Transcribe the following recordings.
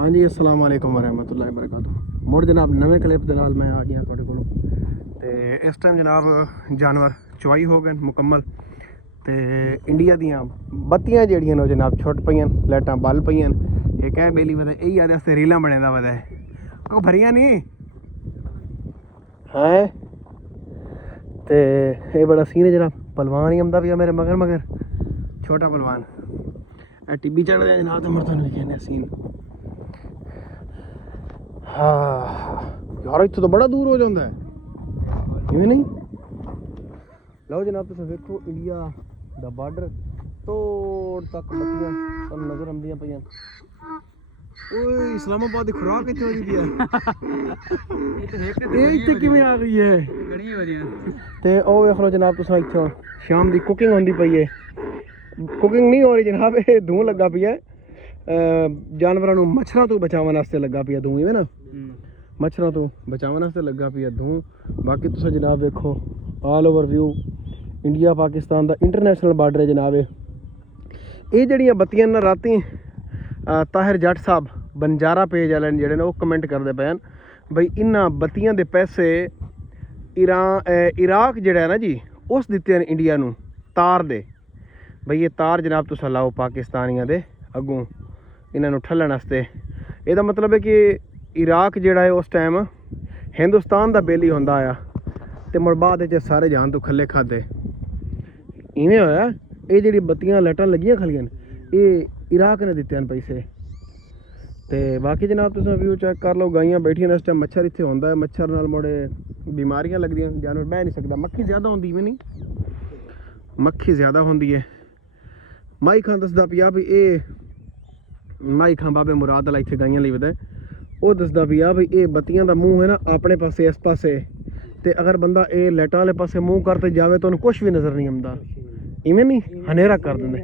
हाँ जी अस्सलाम वालेकुम वरहमतुल्लाहि वबरकातुहू। मुड़ जनाब नवे क्लिप के नाल मैं आ गया तुहाडे कोल ते इस टाइम जनाब जानवर चवाई हो गए मुकम्मल ते इंडिया दियां बत्तियां जेहड़ियां ने जनाब छुट पईयां लाइटां बल पईयां इक है बेली वदा यही आदे आस्ते रीलां बने दा वदा ओ भरियां नहीं हैं ते ये बड़ा सीन है जनाब पहलवान ही आंदा पिया मेरे मगर मगर छोटा पहलवान टिब्बी चढ़ दे जनाब तो मुड़ तुहानू दिखाने सीन। हाँ यार इत्थों तो बड़ा दूर हो जाता है इवें नहीं। लो जनाब तुम देखो इंडिया दा बार्डर तोड़ तक बत्तियां तुहानू नजर आंदियां पईयां। ओए इस्लामाबाद दी खुराक कित्थे होई दी है ये इत्थे किवें आ गई है गणी हो रही ते ओ वेख लो जनाब तुसां इत्थे शाम दी कुकिंग होंदी पई है। कुकिंग नहीं हो रही जनाब ये धूं लगा पिया जानवरां नू मच्छरां तो बचावन वास्ते लगा पिया धूं इवें ना मच्छरां तो बचावन वास्ते लगा पिया धूं। बाकी तुसां जनाब देखो all over view India Pakistan दा इंटरनेशनल बार्डर है जनाब। ये जड़ियां बत्तियां ना रातीं ताहिर जट साहब बंजारा पेज वाले जेहड़े ने वो कमेंट करते पे बई इन्हां बत्तियां दे पैसे इराक जेहड़ा है ना जी उस दित्ते हैं इंडिया नू तार दे बई ये तार जनाब तुस लाओ पाकिस्तानियां दे अगों इन्हां नू ठल्लण वास्ते। एह्दा मतलब है कि इराक जेहड़ा है उस टाइम हिंदुस्तान दा बेली होंदा आया ते मुड़ बाद च सारे जान तो खल्ले खादे इवें होया। ये जेहड़ी बत्तियां लाइटां लगियां खलियां ये इराक ने दित्ते हैं पैसे। ते बाकी जनाब तुस व्यू चेक कर लो गाइयां बैठियां इस टाइम मच्छर इत्थे होंदा है मच्छर नाल मुड़े बीमारियां लगदियां जानवर बह नहीं सकदा मक्खी ज़्यादा होंदी इवें नहीं मक्खी ज़्यादा होंदी है। माई खां दसदा पिया भी ये माई खां बाबे मुराद वाला इत्थे गाइयां लेई वदा वो दसदा पिया भी ये बत्तियां दा मूँह है ना अपने पासे इस पासे ते अगर बंदा ये लाइटां वाले पासे मूँह करते जावे तो उन्हें कुछ भी नज़र नहीं आंदा इवें नहीं हनेरा कर देंदे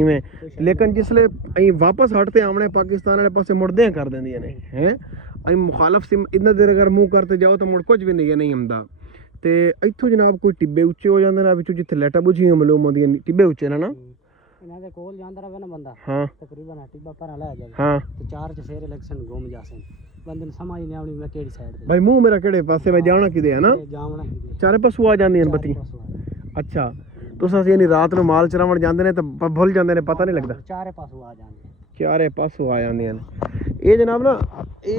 इवें। लेकिन जिसले अं वापस हटते आमने पाकिस्तान वाले पासे मुड़दे कर देंदियां ने हैं अं मुखालफ सिम इन्ना देर अगर मूँह करते जाओ तो मुड़ कुछ भी नहीं आंदा। ते इत्थों जनाब कोई टिब्बे उच्चे हो जाते हैं विचों जिथे लाइटां बुझियां मालूम होंदियां टिब्बे उच्चे ना इन्हां दे कोल ਜਾਂਦਾ ਰਵੇ ਨਾ ਬੰਦਾ हाँ ਤਕਰੀਬਨ ਟਿੱਬਾ ਪਰ ਲੈ ਜਾਵੇ हाँ ਤੇ ਚਾਰ ਚ ਫੇਰ ਇਲੈਕਸ਼ਨ ਘੁੰਮ ਜਾਸਨ ਬੰਦੇ ਨੂੰ ਸਮਝ ਨਹੀਂ ਆਉਣੀ ਮੈਂ ਕਿਹੜੀ ਸਾਈਡ ਤੇ भाई मूँह मेरा केड़े पासे मैं जाना किदे है ना ਜਾਵਣਾ ਕਿਤੇ चारे पासों आ जांदियां ने बत्ती। अच्छा तुस असीं यानी रात नूं माल चरावण जांदे ने ते भुल जांदे ने पता नहीं लगदा ਚਾਰੇ ਪਾਸੋਂ ਆ ਜਾਂਦੇ चारे पासों आ जांदियां ने। ये जनाब ना ये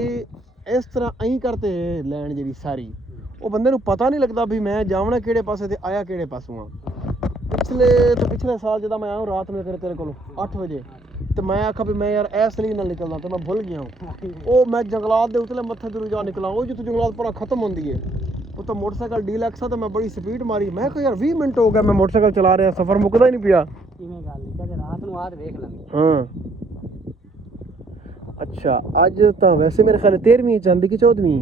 इस तरह अं करते लैन जी सारी वो बंदे नूं पता नहीं लगता भी मैं जावना केड़े पासे ते आया केड़े पासों आ। पिछले साल जदा मैं आया रात में तेरे को 8 बजे तो मैं आखा भी मैं यार इस ली नाल निकलना तो मैं भुल गया हूँ वो मैं जंगलात दे उतले मत्थे जरूर जा निकला वो जितों जंगलात पूरा खत्म होंदी है वो तो मोटरसाइकिल डीलक्स है तो मैं बड़ी स्पीड मारी मैं कहा यार 20 मिनट हो गया मैं मोटरसाइकिल चला रहा सफ़र मुकदा ही नहीं पिया ਕਿਵੇਂ ਗੱਲ ਨਹੀਂ ਕਦੇ ਰਾਤ ਨੂੰ ਆਦ ਵੇਖ ਲਾਂਗੇ। हाँ अच्छा अज तो वैसे मेरे ख्याल 13वीं चांदी की 14वीं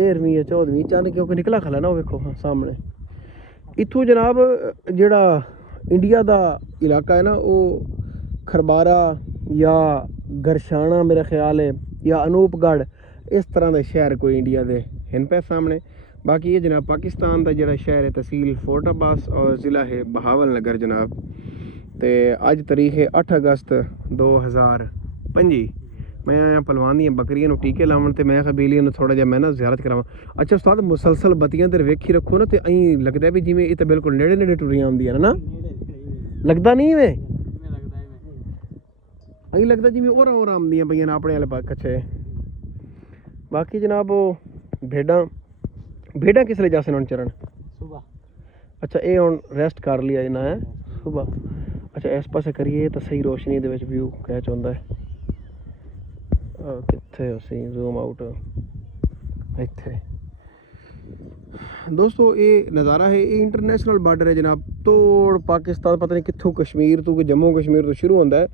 13वीं या 14वीं चांद क्योंकि निकला खला ना वो वेखो हाँ सामने इत्थों जनाब जेड़ा इंडिया दा इलाका है ना वो खरबारा या गरशाना मेरा ख्याल है या अनूपगढ़ इस तरह के शहर कोई इंडिया दे हैं पे सामने। बाकी ये जनाब पाकिस्तान का जोड़ा शहर है तहसील फोर्ट अब्बास और ज़िला है बहावल नगर जनाब। तो अज तारीख है 8 अगस्त 2025 मैं आया पलवान दी बकरियां नूं टीके लावन ते मैं बेलियां नूं थोड़ा जिहा मैं ना ज़ियारत करावां। अच्छा उस्ताद मुसलसल बत्तियां ते वेखी रखो ना तो अं लगता भी जिवें ये तो बिल्कुल नेड़े नेड़े टुरियां आउंदियां ना लगता नहीं वे अं लगता जिवें और आउंदियां पईयां ने अपने वाले कच्छे। बाकी जनाब वो भेडां किसले जासन हुण चरण सुबह। अच्छा ये हुण रेस्ट कर लिया इन्हां है सुबह। अच्छा इस पासे करिए तो सही रोशनी दे विच व्यू कैच होंदा है कित्थे असीं जूम आउट इत्थे दोस्तों ये नज़ारा है ये इंटरनेशनल बार्डर है जनाब तोड़ पाकिस्तान पता नहीं कित्थों कश्मीर तो जम्मू कश्मीर तो शुरू होंदा है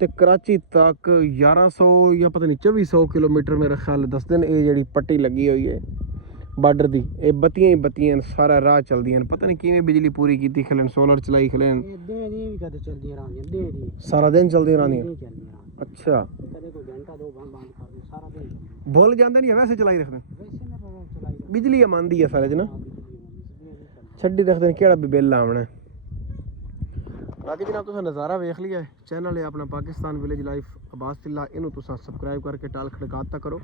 तो कराची तक 1100 या पता नहीं 2400 किलोमीटर मेरा ख्याल दस दिन ये जी पट्टी लगी हुई है बार्डर दी ये बत्तियां ही बत्तियां सारा राह चलदियां पता नहीं किवें बिजली पूरी की खलन सोलर चलाई खलन सारा दिन चलदियां रहिंदियां। अच्छा भुल जाते नहीं वैसे चलाई रखते बिजली मंदी है सारे च ना छड्डी रखते हैं केड़ा भी बिल आवना बाकी जनाब तुसा नज़ारा वेख लिया है। चैनल है अपना पाकिस्तान विलेज लाइफ अब्बास टिल्ला, इनू तुसा सबसक्राइब करके टाल खड़काता करो।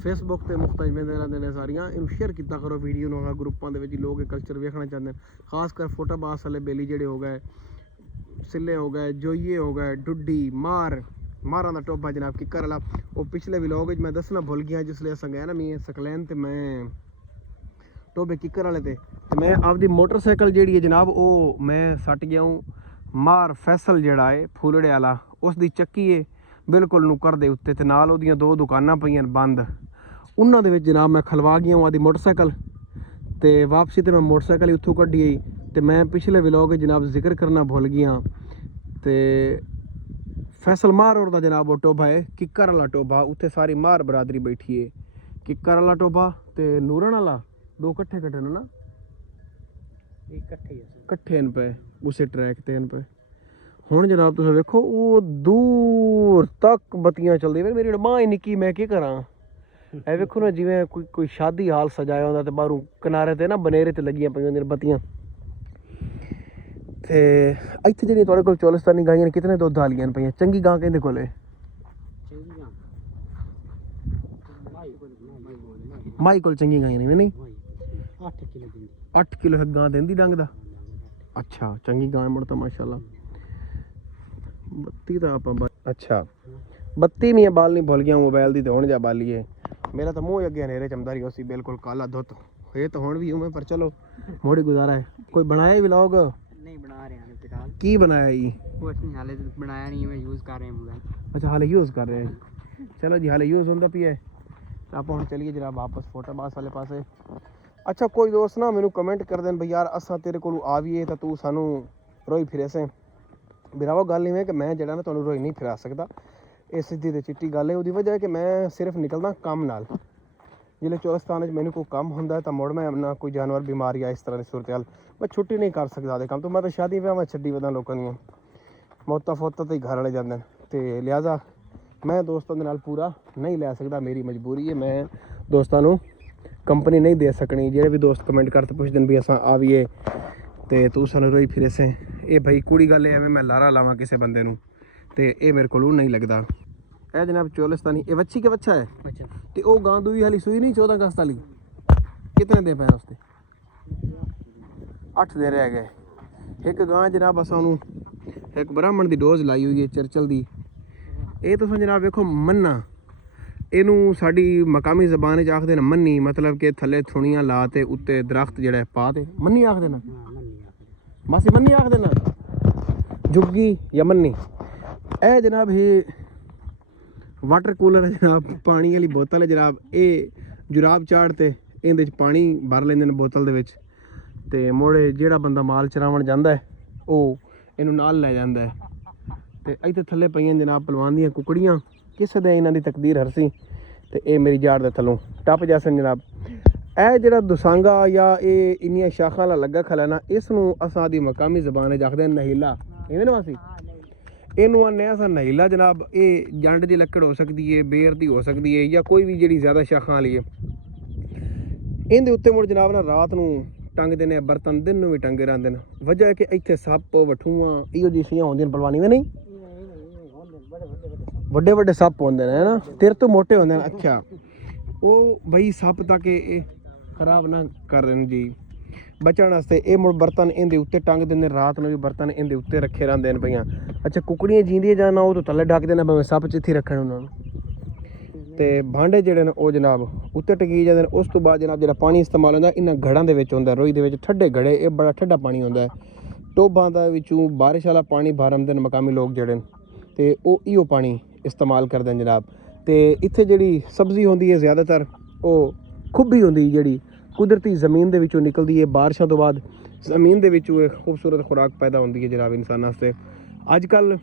फेसबुक ते मुख्तलिफ वेंदे रहंदे ने सारियां, इनू शेयर किया करो वीडियो नू। ग्रुपां दे विच लोग कल्चर वेखना चाहते हैं, खासकर फोटाबास वाले बेली जेडे हो गए, सिले हो गए, जोइये हो गए, डुड्डी मारां दा टोबा जनाब किकर वाला। वो पिछले व्लॉग मैं दसना भुल गया जिसले अस गए ना मी सकलैन ते मैं टोबे किकर वाले ते मैं आपदी मोटरसाइकिल जेड़ी है जनाब वो मैं सट गया हूँ मार फैसल जेड़ा है फूलड़े वाला, उसकी चक्की है बिल्कुल नुकर दे उत्ते ते नाल ओदियां दो दुकानां पईयां बंद, उन्हां दे विच जनाब मैं खलवा गया हूँ आदी मोटरसाइकिल ते वापसी ते मैं मोटरसाइकिल उत्थों कड्ढी आई। ते मैं पिछले व्लॉग जनाब जिक्र करना भुल गया ते फैसल मार और दा जनाब वो टोबा है किकर वाला टोबा, उत्थे सारी मार बरादरी बैठी है। किकर वाला टोबा ते नूरन वाला दो कट्ठे कट्ठे ने ना, कट्ठे न पे उसे ट्रैक ते न पे। हुण जनाब तुसीं वेखो वो दूर तक बत्तियां चलदी वे, मेरी मां ही निक्की मैं की करां। ए वेखो ना जिवें कोई शादी हाल सजाया होंदा ते बाहरों किनारे ते ना बनेरे ते लगियां पईयां होंदियां बत्तियां। ते इत्थे जेह्ड़ियां तुहाडे कोल चोलिस्तानी गाइयां ने कितने दुद्ध आलियां न पईयां, चंगी गां किंदे कोल है? माई कोल चंगी गाइयां ने नहीं 8 किलो गां देंदी डंग दा। अच्छा चंगी गां है मुड़ तां माशाअल्लाह। बत्ती दा आपां अच्छा बत्ती मैं बालनी भुल गया मोबाइल दी ते हुण जा बाली है। मेरा तो मुंह अगे हनेरे चमदा रही उसी बिल्कुल काला धुत ये तो हुण भी हूं मैं, पर चलो मोड़ी गुजारा है। कोई बनाया ही व्लॉग नहीं बना रहे हैं फिलहाल। की बनाया ही? कुछ नहीं हाले बनाया नहीं, मैं यूज़ कर रहे हैं मोबाइल। अच्छा हाले यूज़ कर रहे हैं, चलो जी हाले यूज़ होंदा पिया है। आप हम चलिए जनाब वापस फोटाबास वाले पासे। अच्छा कोई दोस्त ना मैनू कमेंट कर देन भाई यार असा तेरे को आवीए तो तू सानू रोई फिरे से। बिरावो गल इवें कि मैं जड़ा ना तुहानू रोई नहीं फिरा सकदा, ये सीधी ते चिट्टी गल है। उसदी वजह है कि मैं सिर्फ निकलदा कम नाल, जिसले चोलिस्तान च मैनू कोई कम हुंदा तो मुड़ मैं अपना कोई जानवर बीमार या इस तरह की सूरत हाल मैं छुट्टी नहीं कर सकदा कम तो। मैं तो शादी ब्याह छड्डी वदा लोकां दियां मौतां फौतां ते घर वाले जांदे ते लिहाजा मैं दोस्तों के नाल पूरा नहीं लै सकदा, मेरी मजबूरी है। मैं दोस्तों नू कंपनी नहीं दे सकनी। जेह्ड़े भी दोस्त कमेंट करते पुछदे भी असां आवीए ते तू सानू रोई फिरे से, ये भाई कूड़ी गल है मैं लारा लावां किसी बंदे नू ते ये मेरे को नहीं लगता। ए जनाब चोलिस्तानी ये बच्ची के बच्चा है ते ओ गां दूई हाली सुई नहीं 14 अगस्त वाली, कितने दिन पैन उसते? 8 दिन रह गए। एक गां जनाब असां नू एक ब्राह्मण की डोज लाई हुई है चरचल दी। ये तुस जनाब वेखो मन्ना, इनू साड़ी मकामी जबान च आखदे न मन्नी, मतलब कि थल्ले थुनियां ला ते उत्ते दरख्त जेड़ा पा ते मन्नी आखदे न। मासी मन्नी आखदे न, जुग्गी या मन्नी। ए जनाब ये वाटर कूलर है जनाब, पानी वाली बोतल है जनाब। ये जुराब चाड़ ते इहदे च पानी भर लेंदे न बोतल दे विच ते मोड़े जेड़ा बंदा माल चरावण जांदा है वो इनू नाल लै जांदा है। ते इत्थे थल्ले पईयां जनाब पलवान दियां कुकड़ियां, किसे दे इन्हां दी तकदीर हरसी ते ये मेरी जाड़ दे थल्लों टप जासन जनाब। ए जेड़ा दुसांगा या ये इन्नियां शाखां वाला लग्गा खला ना, इसनूं असां दी मकामी जबान च आखदे नहीला, इवें ना मासी? इनू आने अस नहीला जनाब। ये जंड दी लकड़ हो सकती है, बेर दी हो सकती है या कोई भी जी ज़्यादा शाखां वाली है। इहदे उत्ते मुड़ जनाब ना रात नूं टंगदे ने बर्तन, दिन नूं भी टंगे रहंदे न। वजह है कि इत्थे सप्प वठूआं इहो जी शियां होंदियां पलवानी में नहीं, ਵੱਡੇ ਵੱਡੇ सप्प होंदे ने है ना, तेरे तो मोटे होंदे ने। अच्छा वो भाई सप्प ताकि खराब ना करन जी बचण वास्ते ये मुड़ बर्तन इंदे उत्ते टंग दिंदे, रात नूं भी बर्तन इंदे उत्ते रखे रहंदे न पईयां। अच्छा कुकड़ियां जींदियां जां ना, वो तो थल्ले ढक देना भावें सप्प चित्थी रखण उन्हां नूं। ते भांडे जेह्ड़े न ओह् जनाब उत्ते टकी जांदे न। उस तो बाद जनाब जेह्ड़ा पानी इस्तेमाल होंदा इन्हां घड़ां दे विच होंदा, रोई दे विच ठड्डे घड़े, ये बड़ा ठड्डा पानी होंदा है। टोबां दा विचों बारिश वाला पानी भर आंदे न मकामी लोग जेह्ड़े न ते ओह् इहो पानी इस्तेमाल करदे न जनाब। ते इत्थे जेह्ड़ी सब्जी होंदी है ज़्यादातर ओह खुब्बी होंदी जेह्ड़ी कुदरती ज़मीन दे विचों निकलदी है। बारिशां तो बाद ज़मीन दे विचों एक खूबसूरत खुराक पैदा होंदी है जनाब इंसान वास्ते। अजकल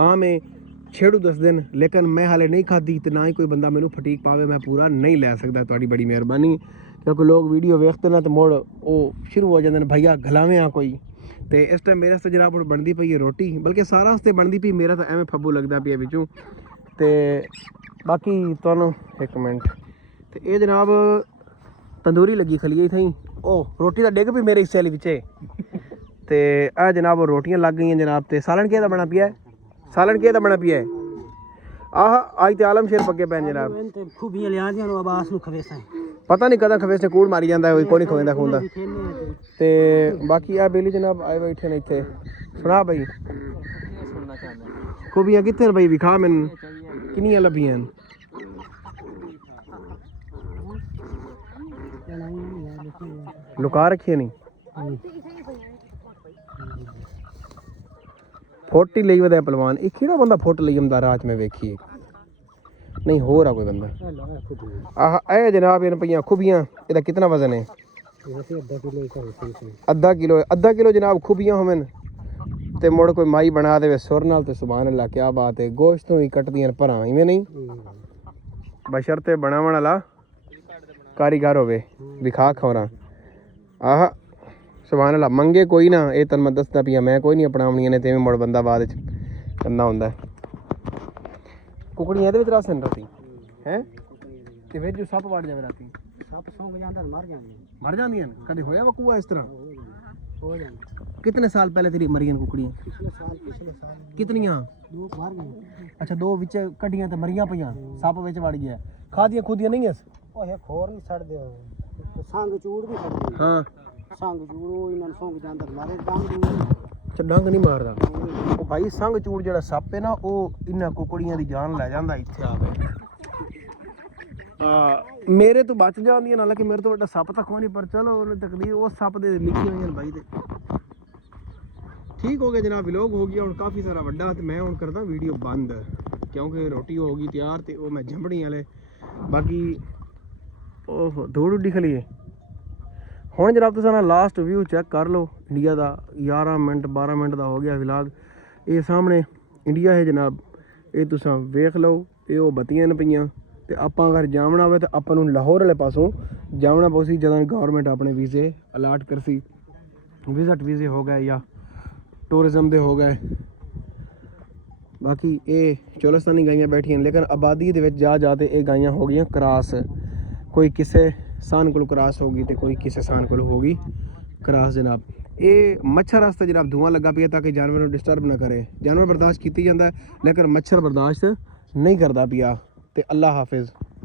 आम है छेड़ू दसदे न, लेकिन मैं हाले नहीं खाधी ते ना ही कोई बंदा मैनू फटीक पावे, मैं पूरा नहीं लै सकदा। तुहाडी बड़ी मेहरबानी, क्योंकि लोग वीडियो वेखदे न तो मुड़ ओह शुरू हो जांदे न भैया गलावें आ कोई। तो इस टाइम मेरे आस्ते जनाब बनती पई है रोटी, बल्कि सारा आस्ते बनती पई, मेरा तो एवं फब्बू लगता पिया बिचों। तो बाकी तुहानूं एक मिनट तो ये जनाब तंदूरी लगी खली थी, ओह रोटी का डिग भी मेरे हिस्से वाली बिचे ਤੇ ਆ ਜਨਾਬ ਰੋਟੀਆਂ ਲੱਗ ਗਈਆਂ ਜਨਾਬ ਤੇ ਸਾਲਣ ਕਿਹਦਾ ਬਣਾ ਪਿਆ ਹੈ? ਸਾਲਣ ਕਿਹਦਾ ਬਣਾ ਪਿਆ ਹੈ? ਆਹ ਅੱਜ ਤੇ ਆਲਮ ਸ਼ੇਰ ਪੱਕੇ ਪੈਣ ਜਨਾਬ ਤੇ ਖੂਬੀਆਂ ਲਿਆ ਦੀਆਂ ਨੂੰ ਆਬਾਸ ਨੂੰ ਖਵੇਸਾਂ ਪਤਾ ਨਹੀਂ ਕਦਾਂ ਖਵੇਸ ਨੇ ਕੂੜ ਮਾਰੀ ਜਾਂਦਾ ਹੈ ਕੋਈ ਨਹੀਂ ਖਵੇਂਦਾ ਖੁੰਦਾ ਤੇ ਬਾਕੀ ਆ ਬੇਲੀ ਜਨਾਬ ਆਏ ਬੈਠੇ ਨੇ ਇੱਥੇ ਸੁਣਾ ਬਈ ਖੂਬੀਆਂ ਕਿੱਥੇ ਨੇ ਬਈ ਵਿਖਾ ਮੈਨੂੰ ਕਿੰਨੀਆਂ ਲੱਭੀਆਂ ਨੇ ਲੁਕਾ ਰੱਖੀਆਂ ਨਹੀਂ ਫੋਟੀ ਲਈ ਉਹਦਾ ਪਹਿਲਵਾਨ ਇਹ ਕਿਹੜਾ ਬੰਦਾ ਫੁੱਟ ਲਈ ਆਉਂਦਾ ਰਾਤ ਮੈਂ ਵੇਖੀ ਨਹੀਂ ਹੋਰ ਆ ਕੋਈ ਬੰਦਾ ਆਹ ਇਹ ਜਨਾਬ ਇਹ ਪਈਆਂ ਖੂਬੀਆਂ ਇਹਦਾ ਕਿੰਨਾ ਵਜ਼ਨ ਹੈ ਅੱਧਾ ਕਿਲੋ ਜਨਾਬ ਖੂਬੀਆਂ ਹੋਵਨ ਤੇ ਮੁੜ ਕੋਈ ਮਾਈ ਬਣਾ ਦੇਵੇ ਸੁਰ ਨਾਲ ਤੇ ਸੁਭਾਨ ਅੱਲਾ ਕੀ ਬਾਤ ਹੈ ਗੋਸ਼ਤ ਨੂੰ ਹੀ ਕੱਟਦੀਆਂ ਭਰਾ ਇਵੇਂ ਨਹੀਂ ਬਸ਼ਰਤੇ ਬਣਾਉਣ ਵਾਲਾ ਕਾਰੀਗਰ ਹੋਵੇ ਵਿਖਾ ਖੌਰਾ ਆਹ ਸੁਭਾਨ ਅੱਲਾ ਮੰਗੇ ਕੋਈ ਨਾ ਇਹ ਤਨ ਮੈਂ ਦੱਸਦਾ ਪਿਆ ਮੈਂ ਕੋਈ ਨਹੀਂ ਅਪਣਾਉਣੀਆਂ ਨੇ ਤੇ ਮੁੜ ਬੰਦਾ ਬਾਅਦ ਚ ਕਰਨਾ ਹੁੰਦਾ ਕੁਕੜੀਆਂ ਇਹਦੇ ਵਿੱਚ ਰਸ ਨੇ ਰਾਤੀ ਹੈ ਤੇ ਵਿੱਚ ਸੱਪ ਵੜ ਜਾਵੇ ਰਾਤੀ ਸੱਪ ਸੌਂਗ ਜਾਂਦਾ ਮਰ ਜਾਂਦੀਆਂ ਨੇ ਕਦੇ ਹੋਇਆ ਵਕੂਆ ਇਸ ਤਰ੍ਹਾਂ ਹੋ ਜਾਂਦਾ कितने साल पहले तेरी मरियन कुकड़ियां पिछले साल कितनियां दो मार गए अच्छा दो विच कड्डियां ते मरियां पईयां सप विच वड़ गया खादियां खुदियां नहीं है ਉਹ ਇਹ ਖੋਰ ਨਹੀਂ ਛੱਡਦੇ ਸੰਗ ਚੂੜ ਵੀ ਛੱਡਦੇ हाँ ਸੰਗ ਚੂੜ ਉਹ ਇਹਨਾਂ ਨੂੰ ਸੌਂਗ ਜਾਂਦਾ ਮਾਰੇ ਡੰਗ ਦੂਰ अच्छा डंग नहीं मारदा ओ भाई संग चूड़ जेड़ा सप है ना ओ इन्हां कुकड़ियां दी जान ले जांदा इत्थे आवे मेरे तो बच जांदियां हालांकि मेरे तो बड़ा सप तक कोई नहीं पर चलो तकदीर उस सप दे लिखी हुई भाई ते ठीक हो गया जनाब व्लॉग हो गया हुण काफ़ी सारा वड्डा ते मैं हुण करदा वीडियो बंद क्योंकि रोटी हो गई तैयार ते ओ मैं जंबड़ी वाले बाकी ओहो धूड़ उड्डी खलीए हुण जनाब तुसां ना लास्ट व्यू चेक कर लो इंडिया दा 11 मिनट 12 मिनट दा हो गया व्लॉग ये सामने इंडिया है जनाब ये तुसां वेख लो ये ओ बत्तियां न पईयां ते आपां अगर जावना होवे ते आपां नूं लाहौर वाले पासों जावना पौसी जदों गवर्नमेंट अपने वीज़े अलाट करसी विजिट वीज़े हो गए या टूरिज्म दे हो गए बाकी ये चोलस्तानी गाइयां बैठियां लेकिन आबादी दे विच जा ते ये गाइयां हो गई क्रॉस कोई किसे सान कोल क्रॉस होगी तो कोई किसे सान कोल होगी क्रॉस जनाब ये मच्छर वास्ते जनाब धुआं लगा पिया ताकि जानवर डिस्टर्ब ना करे जानवर बर्दाश्त की जाता है लेकिन मच्छर बर्दाश्त नहीं करता पिया ते अल्लाह हाफिज़।